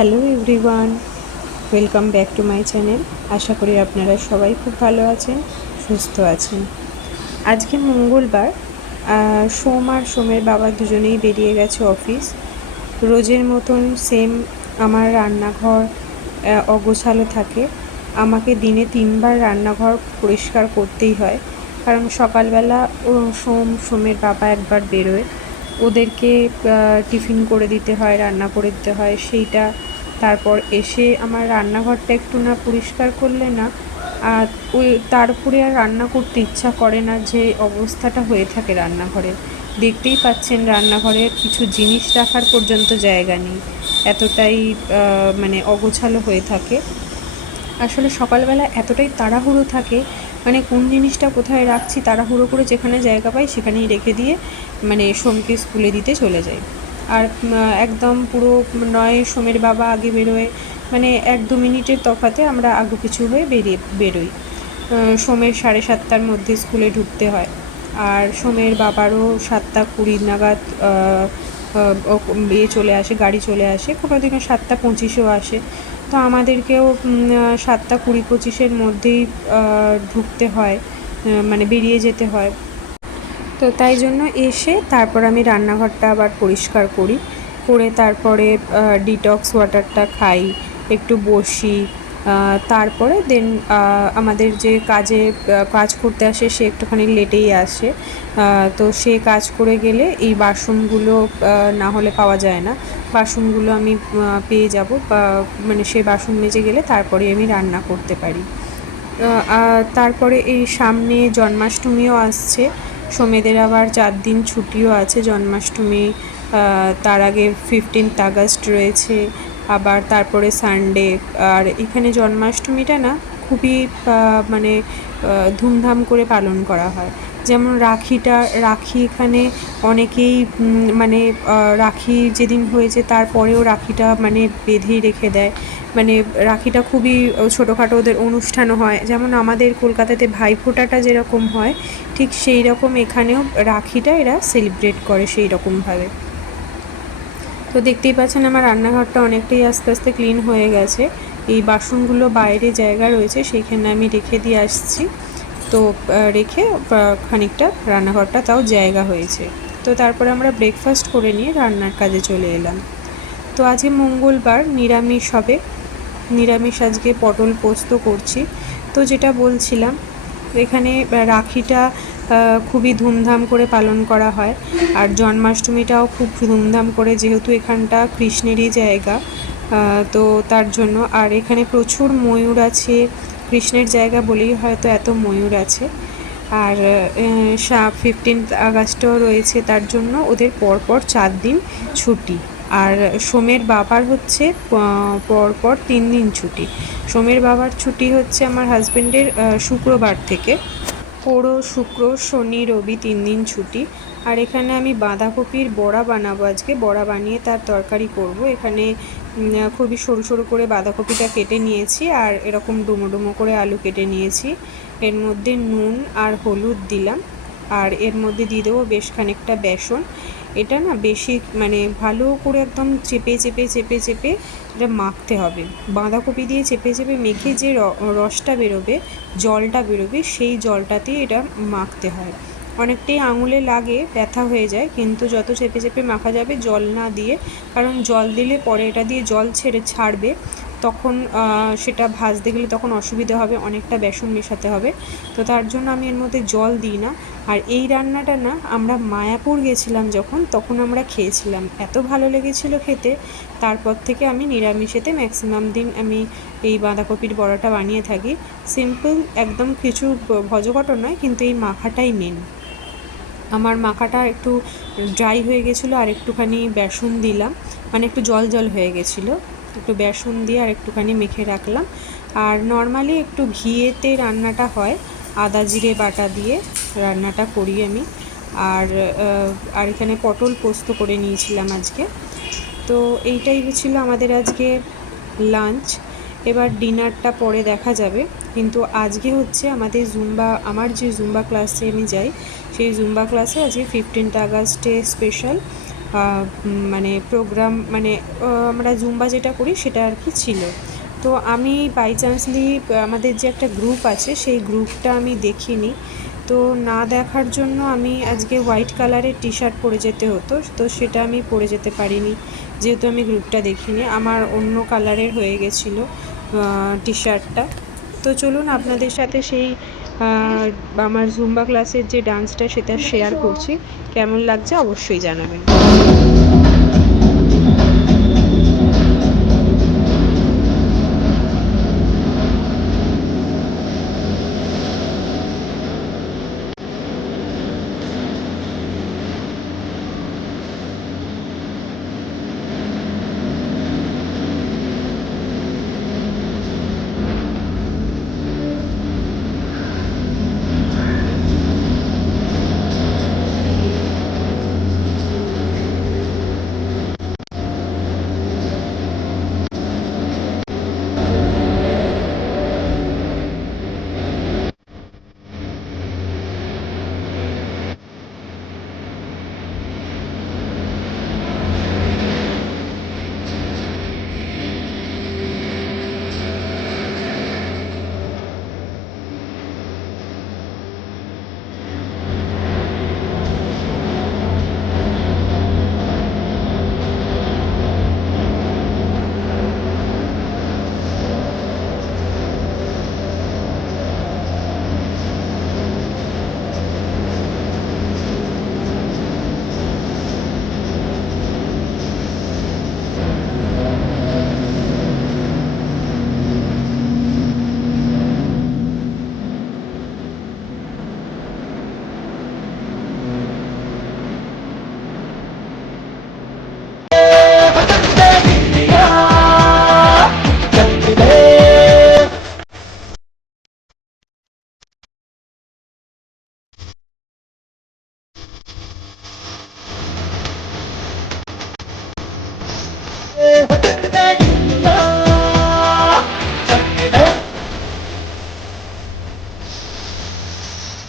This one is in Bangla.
Hello everyone, welcome back to my channel. আশা করি আপনারা সবাই খুব ভালো আছেন, সুস্থ আছেন। আজকে মঙ্গলবার। সোম আর সোমের বাবা দুজনেই বেরিয়ে গেছে অফিস। রোজের মতন সেম আমার রান্নাঘর অগোছালো থাকে। আমাকে দিনে 3বার রান্নাঘর পরিষ্কার করতেই হয়, কারণ সকালবেলা সোমের বাবা একবার বেরোয়, ওদেরকে টিফিন করে দিতে হয়, রান্না করে দিতে হয় সেইটা। তারপর এসে আমার রান্নাঘরটা একটু না পরিষ্কার করলে না, আর ওই তার উপরে আর রান্না করতে ইচ্ছা করে না, যে অবস্থাটা হয়ে থাকে রান্নাঘরে। দেখতেই পাচ্ছেন রান্নাঘরে কিছু জিনিস রাখার পর্যন্ত জায়গা নেই, এতটাই মানে অগোছালো হয়ে থাকে। আসলে সকালবেলা এতটাই তাড়াহুড়ো থাকে, মানে কোন জিনিসটা কোথায় রাখছি তাড়াহুড়ো করে যেখানে জায়গা পাই সেখানেই রেখে দিয়ে মানে সোমকে স্কুলে দিতে চলে যাই। আর একদম পুরো নয় সোমের বাবা আগে বেরোয়, মানে 1-2 মিনিটের তফাতে আমরা আগু পিছু হয়ে বেরোই। সোমের 7:30টার মধ্যে স্কুলে ঢুকতে হয়, আর সোমের বাবারও 7:20 নাগাদ চলে আসে, গাড়ি চলে আসে, কোনো দিনও 7:25-এও আসে। তো আমাদেরকেও 7:20-25-এর মধ্যেই ঢুকতে হয়, মানে বেরিয়ে যেতে হয়। তো তাই জন্য এসে তারপর আমি রান্নাঘরটা আবার পরিষ্কার করি, করে তারপরে ডিটক্স ওয়াটারটা খাই, একটু বসি। তারপরে দেন আমাদের যে কাজ করতে আসে সে একটুখানি লেটেই আসে, তো সে কাজ করে গেলে এই বাসনগুলো না হলে পাওয়া যায় না, বাসনগুলো আমি পেয়ে যাব, বা মানে সে বাসন মেজে গেলে তারপরে আমি রান্না করতে পারি। তারপরে এই সামনে জন্মাষ্টমীও আসছে, সোমেদের আবার 4 দিন ছুটিও আছে জন্মাষ্টমী, তার আগে 15th আগস্ট রয়েছে, আবার তারপরে সানডে। আর এখানে জন্মাষ্টমীটা না খুবই মানে ধুমধাম করে পালন করা হয়। যেমন রাখি এখানে অনেকেই মানে রাখি যেদিন হয়েছে তারপরেও রাখিটা মানে বেঁধেই রেখে দেয়, মানে রাখিটা খুবই ছোটোখাটো ওদের অনুষ্ঠানও হয়, যেমন আমাদের কলকাতাতে ভাইফোঁটাটা যেরকম হয় ঠিক সেই রকম এখানেও রাখিটা এরা সেলিব্রেট করে সেই রকমভাবে। তো দেখতেই পাচ্ছেন আমার রান্নাঘরটা অনেকটাই আস্তে আস্তে ক্লিন হয়ে গেছে। এই বাসনগুলো বাইরে জায়গা রয়েছে সেইখানে আমি রেখে দিয়ে আসছি, তো রেখে খানিকটা রান্নাঘরটা তাও জায়গা হয়েছে। তো তারপরে আমরা ব্রেকফাস্ট করে নিয়ে রান্নার কাজে চলে এলাম। তো আজকে মঙ্গলবার, নিরামিষ হবে। নিরামিষ আজকে পটল পোস্ত করছি। তো যেটা বলছিলাম, এখানে রাখিটা খুবই ধুমধাম করে পালন করা হয়, আর জন্মাষ্টমীটাও খুব ধুমধাম করে, যেহেতু এখানটা কৃষ্ণেরই জায়গা, তো তার জন্য। আর এখানে প্রচুর ময়ূর আছে, কৃষ্ণের জায়গা বলেই হয়তো এত ময়ূর আছে। আর 15th আগস্টও রয়েছে, তার জন্য ওদের পরপর 4 দিন ছুটি। আর সোমের বাবার হচ্ছে পরপর 3 দিন ছুটি। সোমের বাবার ছুটি হচ্ছে আমার হাজব্যান্ডের শুক্রবার থেকে, পৌরো শুক্র শনি রবি 3 দিন ছুটি। আর এখানে আমি বাঁধাকপির বড়া বানাবো, আজকে বড়া বানিয়ে তার তরকারি করব। এখানে খুবই সরু সরু করে বাঁধাকপিটা কেটে নিয়েছি, আর এরকম ডুমো ডুমো করে আলু কেটে নিয়েছি। এর মধ্যে নুন আর হলুদ দিলাম, আর এর মধ্যে দিয়ে দেবো বেশ খানিকটা বেসন। এটা না বেশি মানে ভালো করে একদম চেপে চেপে চেপে চেপে এটা মাখতে হবে। বাঁধাকপি দিয়ে চেপে চেপে মেখে যে রসটা বেরোবে, জলটা বেরোবে, সেই জলটাতেই এটা মাখতে হয়। অনেকটাই আঙুলে লাগে, ব্যথা হয়ে যায়, কিন্তু যত চেপে চেপে মাখা যাবে জল না দিয়ে, কারণ জল দিলে পরে এটা দিয়ে জল ছাড়বে, তখন সেটা ভাজতে গেলে তখন অসুবিধা হবে, অনেকটা বেসন মেশাতে হবে। তো তার জন্য আমি এর মধ্যে জল দিই না। আর এই রান্নাটা না আমরা মায়াপুর গেছিলাম যখন, তখন আমরা খেয়েছিলাম, এত ভালো লেগেছিল খেতে। তারপর থেকে আমি নিরামিষেতে ম্যাক্সিমাম দিন আমি এই বাঁধাকপির বড়াটা বানিয়ে থাকি। সিম্পল একদম, কিছু ভজঘট নয়, কিন্তু এই মাখাটাই মেন। আমার মাখাটা একটু ড্রাই হয়ে গেছিলো, আর একটুখানি বেসন দিলাম, মানে একটু জল জল হয়ে গেছিলো, একটু বেসন দিয়ে আর একটুখানি মেখে রাখলাম। আর নর্মালি একটু ঘিয়েতে রান্নাটা হয়, আদা জিরে বাটা দিয়ে রান্নাটা করি আমি। আর এখানে পটল পোস্ত করে নিয়েছিলাম আজকে। তো এইটাই ছিল আমাদের আজকে লাঞ্চ। এবার ডিনারটা পরে দেখা যাবে, কিন্তু আজকে হচ্ছে আমাদের আমার যে জুম্বা ক্লাসে আমি যাই, সেই জুম্বা ক্লাসে আজকে 15th আগস্টে স্পেশাল মানে প্রোগ্রাম মানে আমরা জুম্বা যেটা করি সেটা আর কি ছিল। তো আমি বাই চান্সলি আমাদের যে একটা গ্রুপ আছে সেই গ্রুপটা আমি দেখিনি, তো না দেখার জন্য আমি আজকে হোয়াইট কালারের টি শার্ট পরে যেতে হতো, তো সেটা আমি পরে যেতে পারিনি যেহেতু আমি গ্রুপটা দেখিনি। আমার অন্য কালারের হয়ে গেছিলো টি শার্টটা। তো চলুন আপনাদের সাথে সেই আমার জুম্বা ক্লাসের যে ডান্সটা সেটা শেয়ার করছি, কেমন লাগছে অবশ্যই জানাবেন।